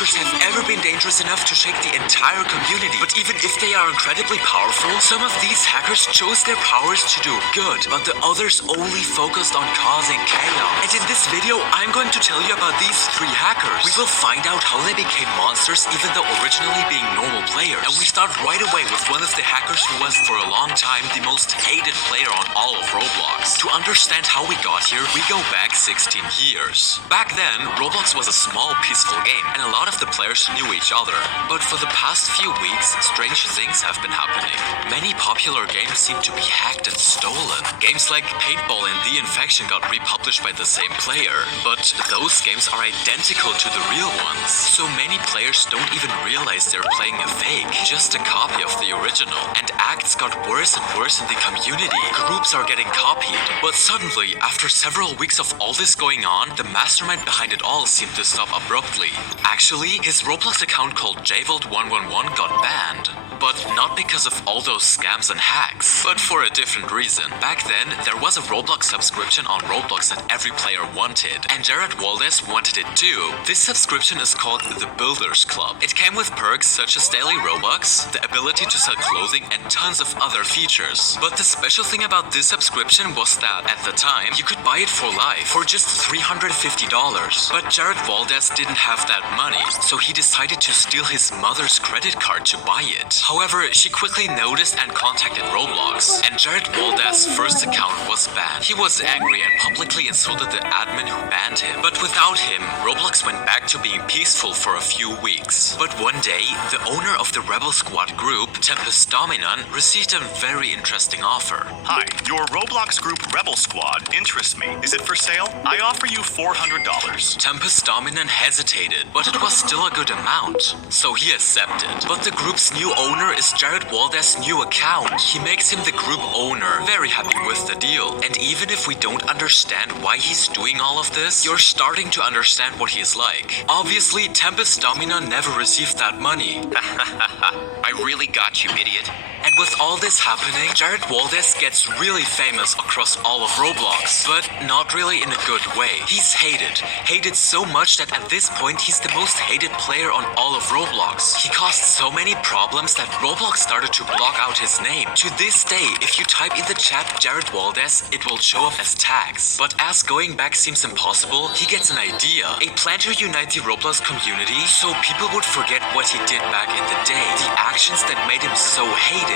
hackers have ever been dangerous enough to shake the entire community. But even if they are incredibly powerful, some of these hackers chose their powers to do good, but the others only focused on causing chaos. And in this video, I'm going to tell you about these 3 hackers. We will find out how they became monsters even though originally being normal players. And we start right away with one of the hackers who was for a long time the most hated player on all of Roblox. To understand how we got here, we go back 16 years. Back then, Roblox was a small, peaceful game, and a lot of the players knew each other. But for the past few weeks, strange things have been happening. Many popular games seem to be hacked and stolen. Games like Paintball and The Infection got republished by the same player, but those games are identical to the real ones. So many players don't even realize they're playing a fake, just a copy of the original. And acts got worse and worse in the community. Groups are getting copied. But suddenly, after several weeks of all this going on, the mastermind behind it all seemed to stop abruptly. Actually, his Roblox account called jvault111 got banned. But not because of all those scams and hacks, but for a different reason. Back then, there was a Roblox subscription on Roblox that every player wanted, and Jared Waldes wanted it too. This subscription is called the Builders Club. It came with perks such as daily Robux, the ability to sell clothing, and tons of other features. But the special thing about this subscription was that, at the time, you could buy it for life, for just $350. But Jared Waldes didn't have that money, so he decided to steal his mother's credit card to buy it. However, she quickly noticed and contacted Roblox, and Jared Waldes' first account was banned. He was angry and publicly insulted the admin who banned him. But without him, Roblox went back to being peaceful for a few weeks. But one day, the owner of the Rebel Squad group, Tempest Dominon, received a very interesting offer. Hi, your Roblox group Rebel Squad interests me. Is it for sale? I offer you $400. Tempest Dominon hesitated, but it was still a good amount, so he accepted. But the group's new owner is Jared Waldes' new account. He makes him the group owner, very happy with the deal. And even if we don't understand why he's doing all of this, you're starting to understand what he's like. Obviously, Tempest Dominon never received that money. I really got you, idiot. And with all this happening, Jared Waldes gets really famous across all of Roblox, but not really in a good way. He's hated. Hated so much that at this point, he's the most hated player on all of Roblox. He caused so many problems that Roblox started to block out his name. To this day, if you type in the chat Jared Waldes, it will show up as tags. But as going back seems impossible, he gets an idea. A plan to unite the Roblox community so people would forget what he did back in the day. The actions that made him so hated.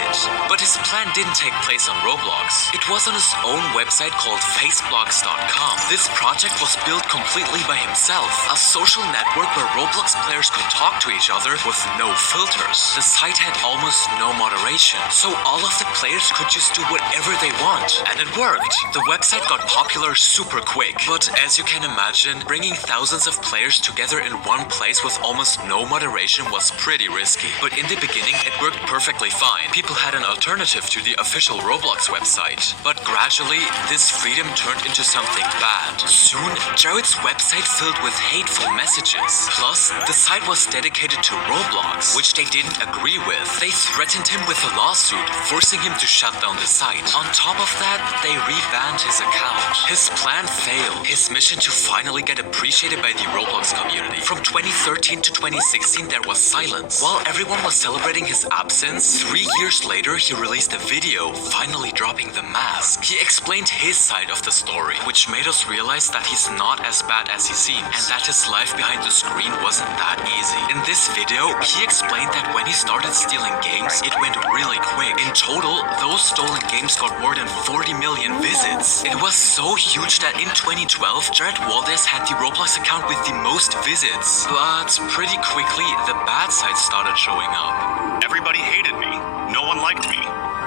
But his plan didn't take place on Roblox. It was on his own website called faceblocks.com. This project was built completely by himself. A social network where Roblox players could talk to each other with no filters. The site had almost no moderation, so all of the players could just do whatever they want. And it worked. The website got popular super quick. But as you can imagine, bringing thousands of players together in one place with almost no moderation was pretty risky. But in the beginning, it worked perfectly fine. People had an alternative to the official Roblox website. But gradually, this freedom turned into something bad. Soon, Jared's website filled with hateful messages. Plus, the site was dedicated to Roblox, which they didn't agree with. They threatened him with a lawsuit, forcing him to shut down the site. On top of that, they rebanned his account. His plan failed. His mission to finally get appreciated by the Roblox community. From 2013 to 2016, there was silence. While everyone was celebrating his absence, 3 years later, he released a video, finally dropping the mask. He explained his side of the story, which made us realize that he's not as bad as he seems, and that his life behind the screen wasn't that easy. In this video, he explained that when he started stealing games, it went really quick. In total, those stolen games got more than 40 million visits. It was so huge that in 2012, Jared Waldes had the Roblox account with the most visits. But pretty quickly, the bad side started showing up. Everybody hated me. No one liked me.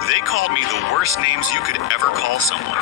They called me the worst names you could ever call someone.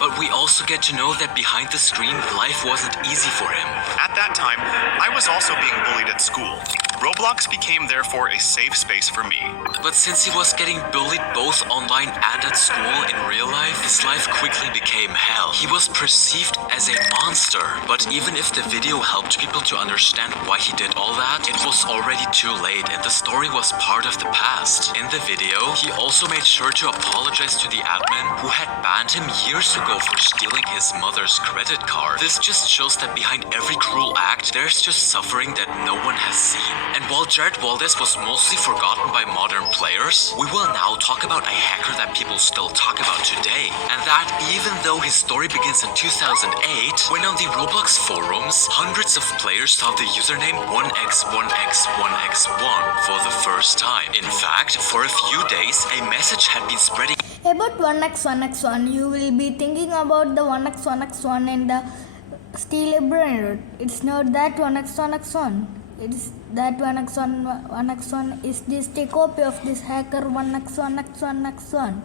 But we also get to know that behind the screen, life wasn't easy for him. At that time, I was also being bullied at school. Roblox became therefore a safe space for me. But since he was getting bullied both online and at school in real life, his life quickly became hell. He was perceived as a monster. But even if the video helped people to understand why he did all that, it was already too late and the story was part of the past. In the video, he also made sure to apologize to the admin who had banned him years ago for stealing his mother's credit card. This just shows that behind every cruel act, there's just suffering that no one has seen. And while Jared Waldes was mostly forgotten by modern players, we will now talk about a hacker that people still talk about today. And that even though his story begins in 2008, when on the Roblox forums, hundreds of players saw the username 1x1x1x1 for the first time. In fact, for a few days, a message had been spreading About 1x1x1, you will be thinking about the 1x1x1 in the Steel Brain. It's not that 1x1x1. It's that 1x1x1 is just a copy of this hacker 1x1x1x1.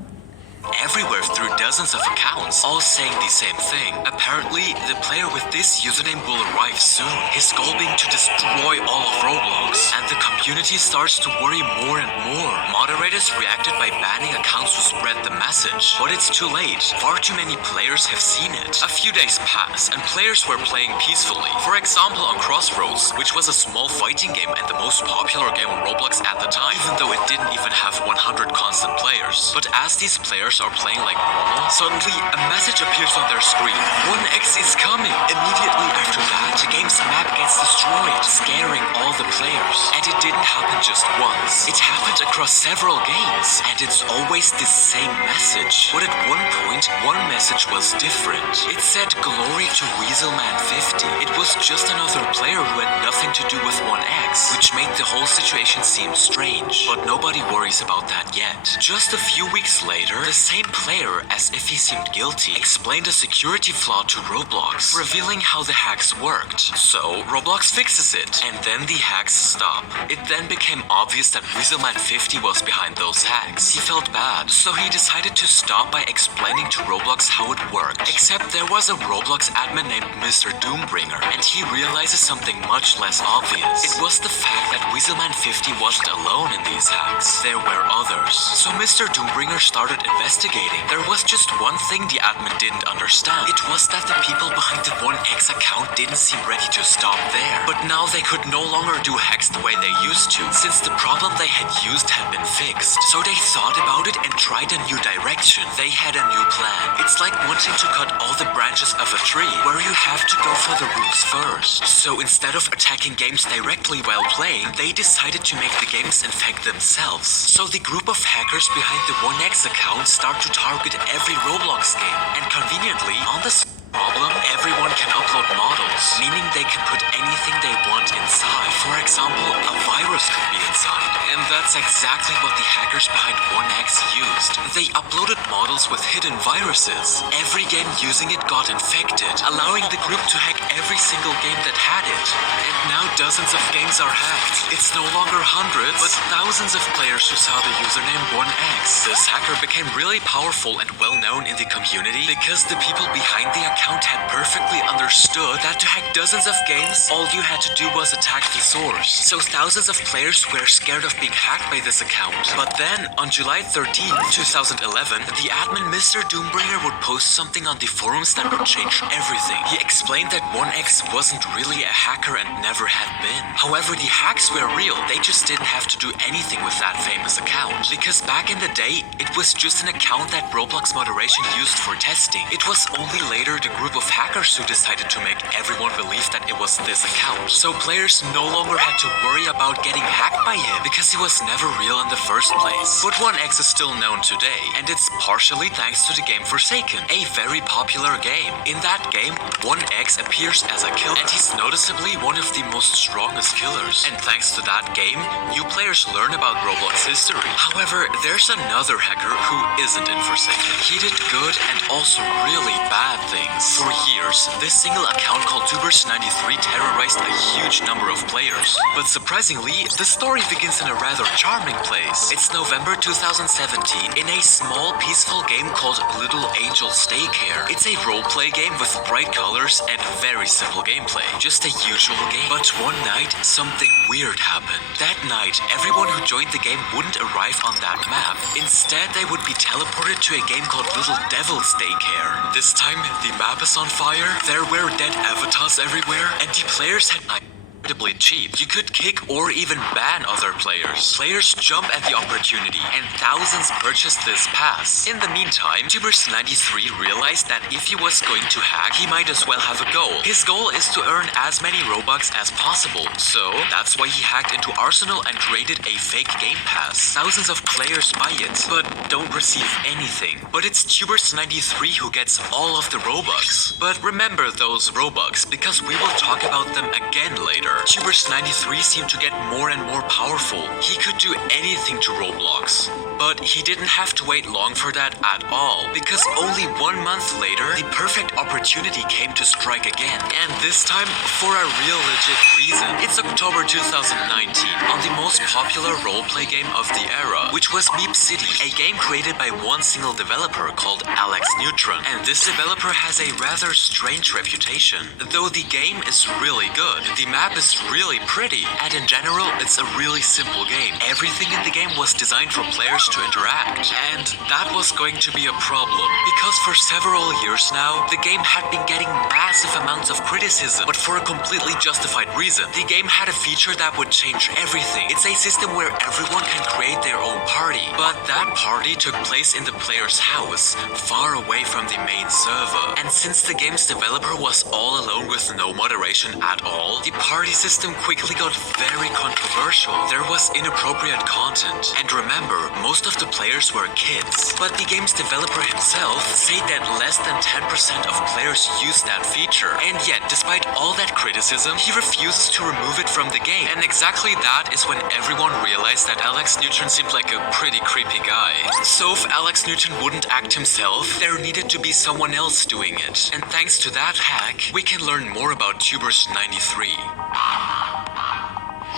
everywhere through dozens of accounts, all saying the same thing. Apparently, the player with this username will arrive soon, his goal being to destroy all of Roblox, and the community starts to worry more and more. Moderators reacted by banning accounts who spread the message, but it's too late. Far too many players have seen it. A few days pass, and players were playing peacefully. For example, on Crossroads, which was a small fighting game and the most popular game on Roblox at the time, even though it didn't even have 100 constant players. But as these players are playing like normal, suddenly a message appears on their screen. 1x is coming! Immediately after that, the game's map gets destroyed, scaring all the players. And it didn't happen just once. It happened across several games, and it's always the same message. But at one point, one message was different. It said glory to Weaselman50. It was just another player who had nothing to do with 1x, which made the whole situation seem strange. But nobody worries about that yet. Just a few weeks later, the same player, as if he seemed guilty, explained a security flaw to Roblox, revealing how the hacks worked. So, Roblox fixes it, and then the hacks stop. It then became obvious that Weaselman50 was behind those hacks. He felt bad, so he decided to stop by explaining to Roblox how it worked. Except there was a Roblox admin named Mr. Doombringer, and he realizes something much less obvious. It was the fact that Weaselman50 wasn't alone in these hacks. There were others. So Mr. Doombringer started investigating. There was just one thing the admin didn't understand. It was that the people behind the 1x account didn't seem ready to stop there. But now they could no longer do hacks the way they used to, since the problem they had used had been fixed. So they thought about it and tried a new direction. They had a new plan. It's like wanting to cut all the branches of a tree, where you have to go for the roots first. So instead of attacking games directly while playing, they decided to make the games infect themselves. So the group of hackers behind the 1x account start to target every Roblox game, and conveniently, on the problem, everyone can upload models, meaning they can put anything they want inside. For example, a virus could be inside. And that's exactly what the hackers behind 1x used. They uploaded models with hidden viruses. Every game using it got infected, allowing the group to hack every single game that had it. And now dozens of games are hacked. It's no longer hundreds, but thousands of players who saw the username 1x. This hacker became really powerful and well known in the community because the people behind the account had perfectly understood that to hack dozens of games, all you had to do was attack the source. So thousands of players were scared of being hacked by this account. But then, on July 13, 2011, the admin Mr. Doombringer would post something on the forums that would change everything. He explained that 1x wasn't really a hacker and never had been. However, the hacks were real. They just didn't have to do anything with that famous account. Because back in the day, it was just an account that Roblox moderation used for testing. It was only later the group of hackers who decided to make everyone believe that it was this account. So players no longer had to worry about getting hacked by him because he was never real in the first place. But 1x is still known today, and it's partially thanks to the game Forsaken, a very popular game. In that game, 1x appears as a killer, and he's noticeably one of the most strongest killers. And thanks to that game, new players learn about Roblox history. However, there's another hacker who isn't in Forsaken. He did good and also really bad things. For years, this single account called Tubers93 terrorized a huge number of players. But surprisingly, See, the story begins in a rather charming place. It's November 2017 in a small, peaceful game called Little Angel's Daycare. It's a role-play game with bright colors and very simple gameplay. Just a usual game. But one night, something weird happened. That night, everyone who joined the game wouldn't arrive on that map. Instead, they would be teleported to a game called Little Devil's Daycare. This time, the map is on fire, there were dead avatars everywhere, and the players had incredibly cheap. You could kick or even ban other players. Players jump at the opportunity, and thousands purchased this pass. In the meantime, Tubers93 realized that if he was going to hack, he might as well have a goal. His goal is to earn as many Robux as possible, so that's why he hacked into Arsenal and created a fake game pass. Thousands of players buy it, but don't receive anything. But it's Tubers93 who gets all of the Robux. But remember those Robux, because we will talk about them again later. Tubers93 seemed to get more and more powerful. He could do anything to Roblox. But he didn't have to wait long for that at all, because only 1 month later, the perfect opportunity came to strike again. And this time, for a real legit reason. It's October 2019, on the most popular roleplay game of the era, which was Meep City, a game created by one single developer called Alex Neutron. And this developer has a rather strange reputation. Though the game is really good, the map is really pretty, and in general, it's a really simple game. Everything in the game was designed for players to interact, and that was going to be a problem, because for several years now, the game had been getting massive amounts of criticism, but for a completely justified reason. The game had a feature that would change everything. It's a system where everyone can create their own party, but that party took place in the player's house, far away from the main server. And since the game's developer was all alone with no moderation at all, the party system quickly got very controversial. There was inappropriate content, and remember, most of the players were kids. But the game's developer himself said that less than 10% of players used that feature, and yet, despite all that criticism, he refuses to remove it from the game. And exactly that is when everyone realized that Alex Neutron seemed like a pretty creepy guy. So if Alex Neutron wouldn't act himself, there needed to be someone else doing it. And thanks to that hack, we can learn more about Tubers93.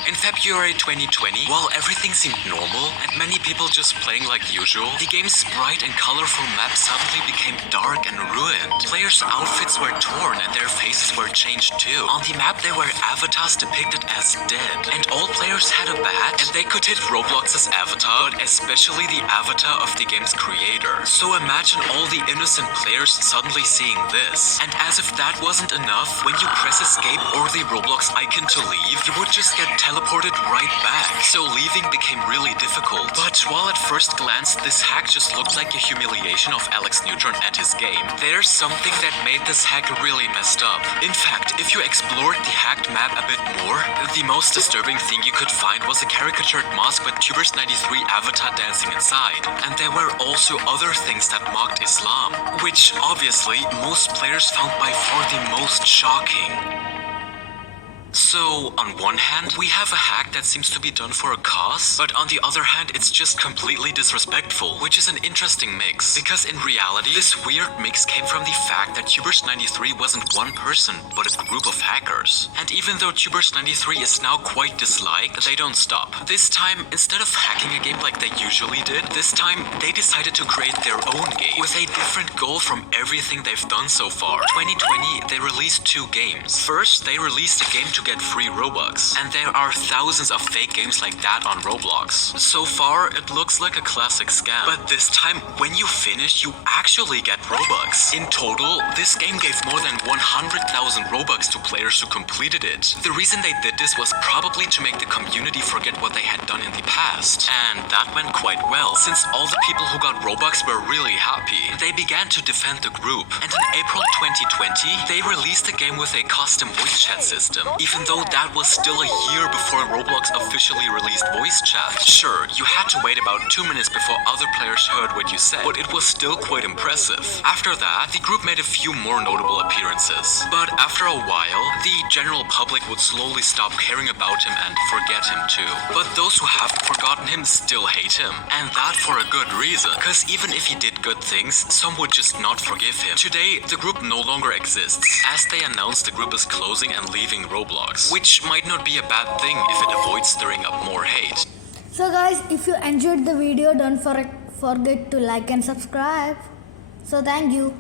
In February 2020, while everything seemed normal and many people just playing like usual, the game's bright and colorful map suddenly became dark and ruined. Players' outfits were torn and their faces were changed too. On the map there were avatars depicted as dead, and all players had a badge and they could hit Roblox's avatar, but especially the avatar of the game's creator. So imagine all the innocent players suddenly seeing this. And as if that wasn't enough, when you press escape or the Roblox icon to leave, you would just get teleported right back. So leaving became really difficult. But while at first glance this hack just looked like a humiliation of Alex Neutron and his game, there's something that made this hack really messed up. In fact, if you explored the hacked map a bit more, the most disturbing thing you could find was a caricatured mask with Tubers93 avatar dancing inside. And there were also other things that mocked Islam, which obviously most players found by far the most shocking. So, on one hand, we have a hack that seems to be done for a cause, but on the other hand, it's just completely disrespectful, which is an interesting mix. Because in reality, this weird mix came from the fact that Tubers93 wasn't one person, but a group of hackers. And even though Tubers93 is now quite disliked, they don't stop. This time, instead of hacking a game like they usually did, this time, they decided to create their own game, with a different goal from everything they've done so far. 2020, they released 2 games. First, they released a game to get free Robux, and there are thousands of fake games like that on Roblox. So far, it looks like a classic scam, but this time, when you finish, you actually get Robux. In total, this game gave more than 100,000 Robux to players who completed it. The reason they did this was probably to make the community forget what they had done in the past, and that went quite well, since all the people who got Robux were really happy. They began to defend the group, and in April 2020, they released a game with a custom voice chat system, even though that was still a year before Roblox officially released voice chat. Sure, you had to wait about 2 minutes before other players heard what you said, but it was still quite impressive. After that, the group made a few more notable appearances. But after a while, the general public would slowly stop caring about him and forget him too. But those who haven't forgotten him still hate him. And that for a good reason, because even if he did good things, some would just not forgive him. Today, the group no longer exists, as they announced the group is closing and leaving Roblox. Roblox, which might not be a bad thing if it avoids stirring up more hate. So guys, if you enjoyed the video, don't forget to like and subscribe. So thank you.